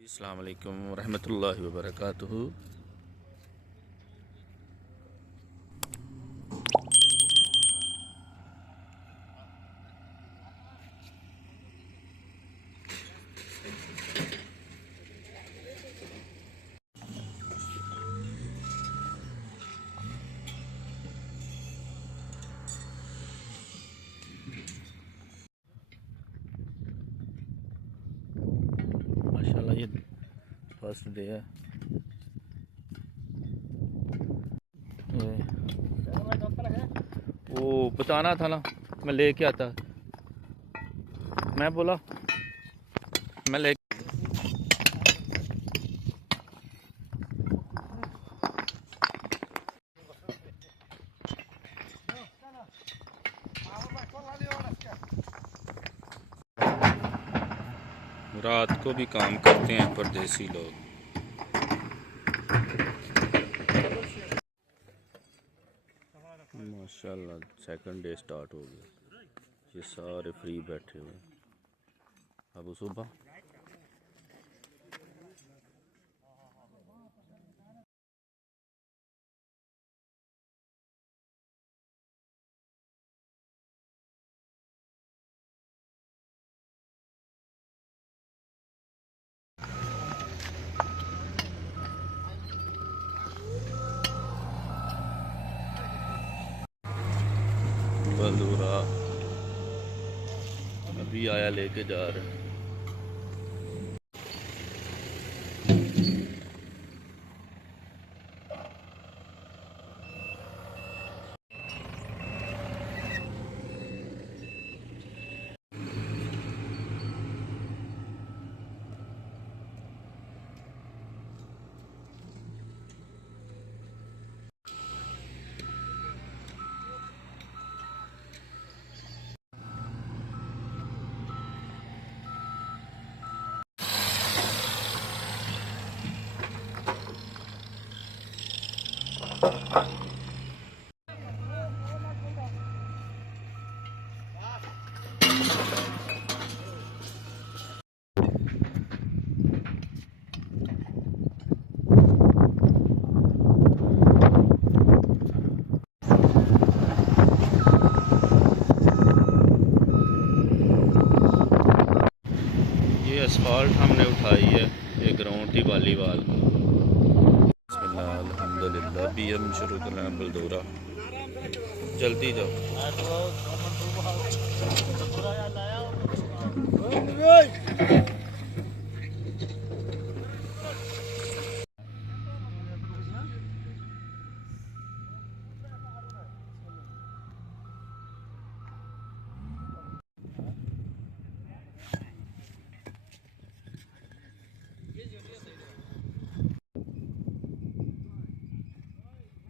अस्सलाम वालेकुम रहमतुल्लाहि व बरकातुहू। माशाल्लाह ये फर्स्ट डे है। वो बताना था ना, मैं लेके आता। मैं बोला मैं ले रात को भी काम करते हैं परदेसी लोग। माशाल्लाह सेकंड डे स्टार्ट हो गया। ये सारे फ्री बैठे हुए। अब सुबह बंदूरा अभी आया, लेके जा रहे हैं। ये असफाल्ट हमने उठाई है, ये ग्राउंड थी वॉलीबॉल की। बिस्मिल्लाह अल्हम्दुलिल्लाह बीएम शुरू करना है बलदौरा। जल्दी जाओ।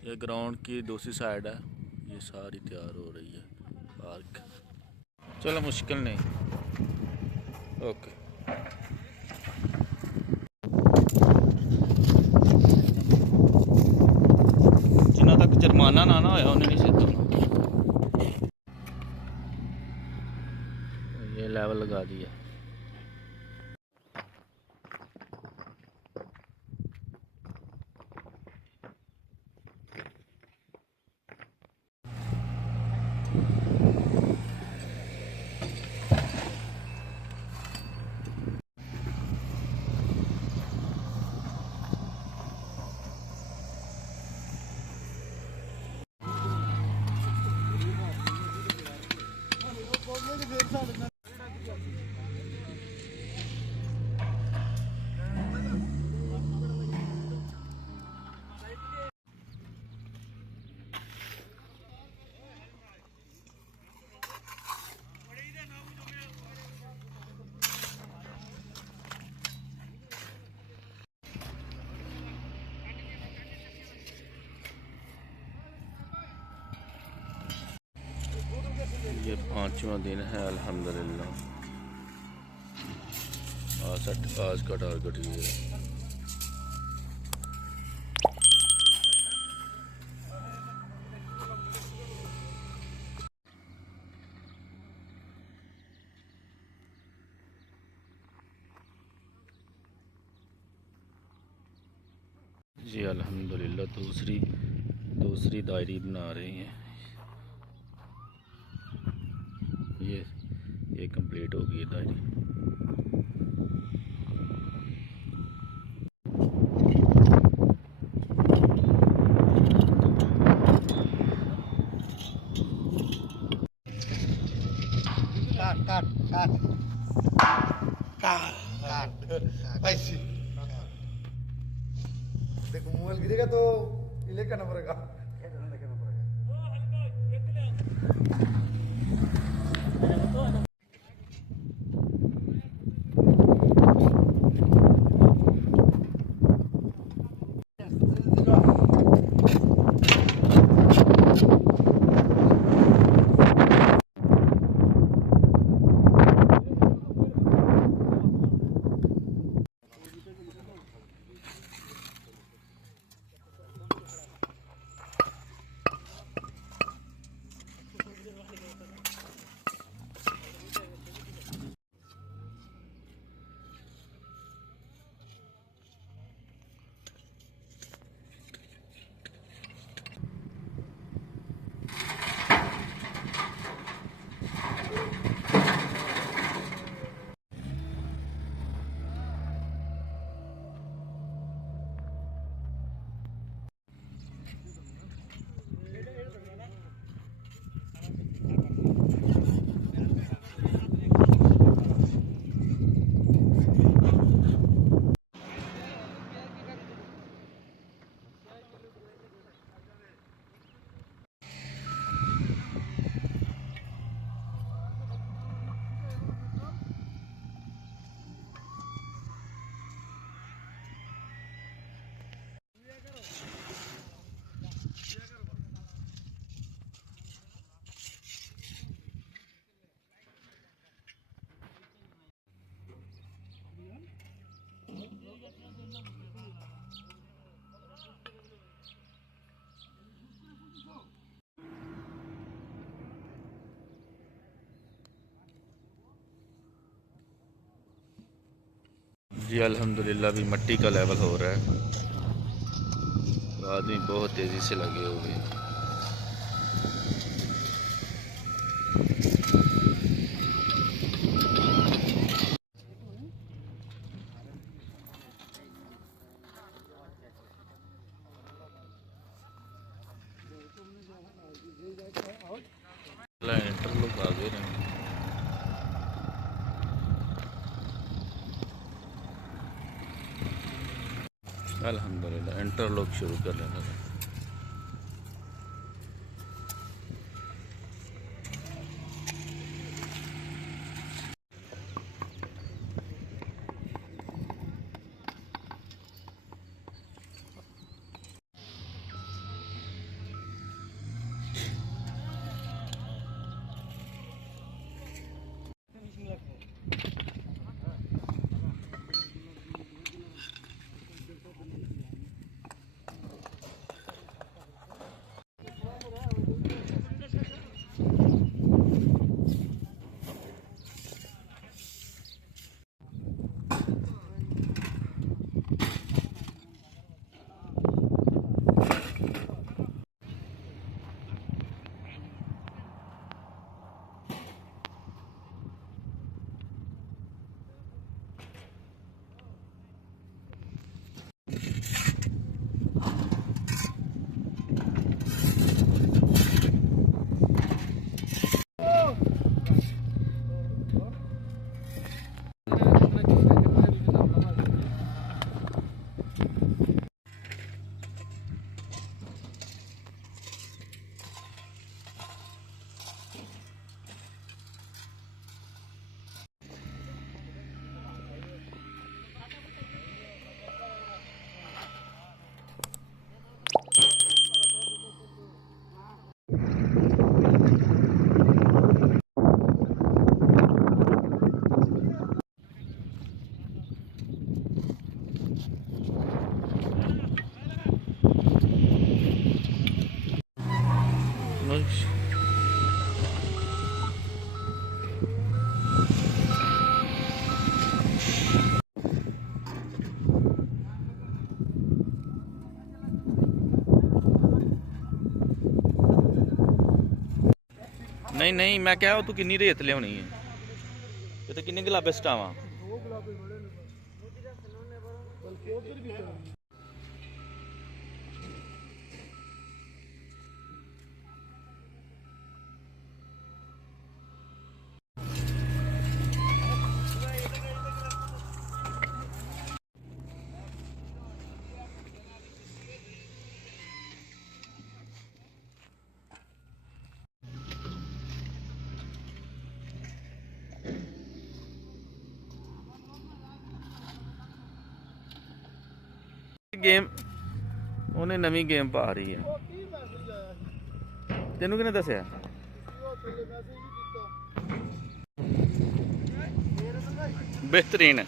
ये ग्राउंड की दूसरी साइड है, ये सारी तैयार हो रही है पार्क। चलो मुश्किल नहीं। ओके। जिन्ना तक जुर्माना ना ना होया उन्हें नहीं सीधा। ये लेवल लगा दिया। ये 5वां दिन है अल्हम्दुलिल्लाह। आज का टारगेट ये है। जी अल्हम्दुलिल्लाह दूसरी दायरी बना रही हैं। ये कंप्लीट हो गई दायरी। काट काट काट काट ऐसी देखो मोबाइल गिरेगा तो ये करना पड़ेगा। जी अल्हम्दुलिल्लाह भी मिट्टी का लेवल हो रहा है। आदमी बहुत तेज़ी से लगे हुए हैं। इंटरलॉक आ गए ना। अल्हम्दुलिल्लाह इंटरलॉक शुरू कर लेना था। नहीं नहीं मैं क्या तू किन्नी रेत लियानी है ये तो किन्ने गुलाबे सटावा गेम ਉਹਨੇ ਨਵੀਂ ਗੇਮ ਪਾ ਰਹੀ ਹੈ ਤੈਨੂੰ ਕਿਹਨੇ ਦੱਸਿਆ ਬਿਹਤਰੀਨ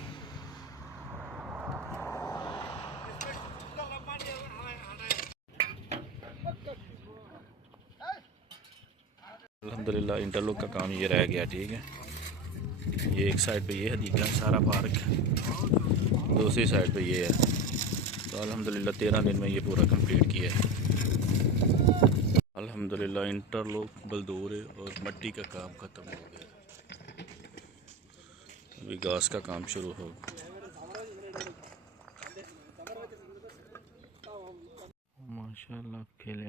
अल्हम्दुलिल्लाह इंटरलॉक का काम ये रह गया ठीक है ये एक साइड पे ये है दीगा सारा पार्क दूसरी साइड पे ये है तो अल्हम्दुलिल्लाह 13 दिन में ये पूरा कंप्लीट किया है अल्हम्दुलिल्लाह इंटरलॉक बलदूर और मट्टी का काम ख़त्म हो गया अभी घास का काम शुरू हो माशाल्लाह खेले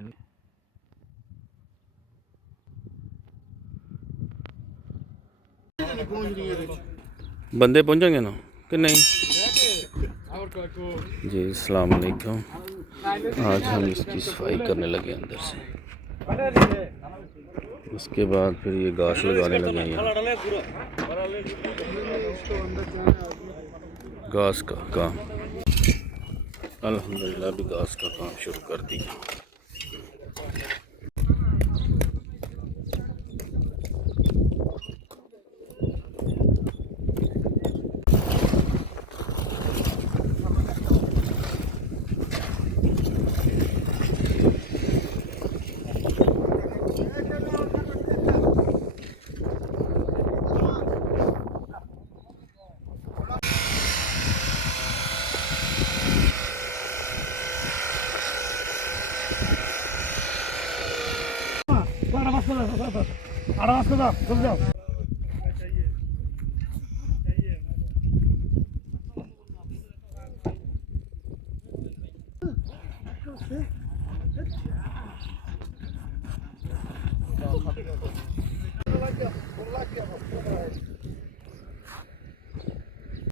बंदे पहुंचेंगे ना कि नहीं जी अस्सलाम वालेकुम आज हम इसकी सफाई करने लगे अंदर से उसके बाद फिर ये घास लगाने लगे हैं घास का काम अल्हम्दुलिल्लाह भी घास का काम शुरू कर दिया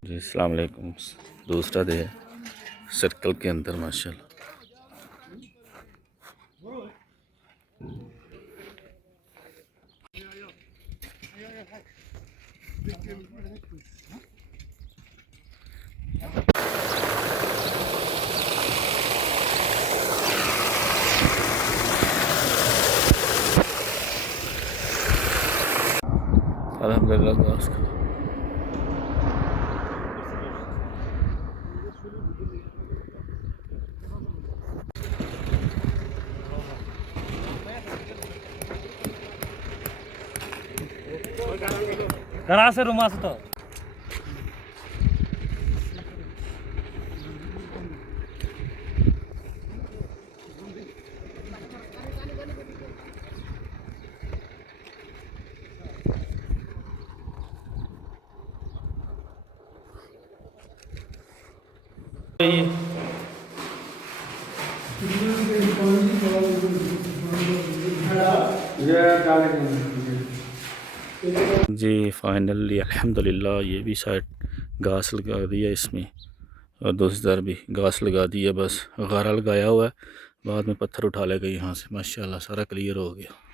जी अस्सलाम वालेकुम दूसरा डे है सर्कल के अंदर माशाल्लाह अल्हम्दुलिल्लाह घास का करा से रुमास तो जी फाइनली अल्हम्दुलिल्लाह ये भी साइड घास लगा दिया इसमें और दूसरी तरफ भी घास लगा दी है बस गारा लगाया हुआ है बाद में पत्थर उठा लेगा यहाँ से माशाल्लाह सारा क्लियर हो गया।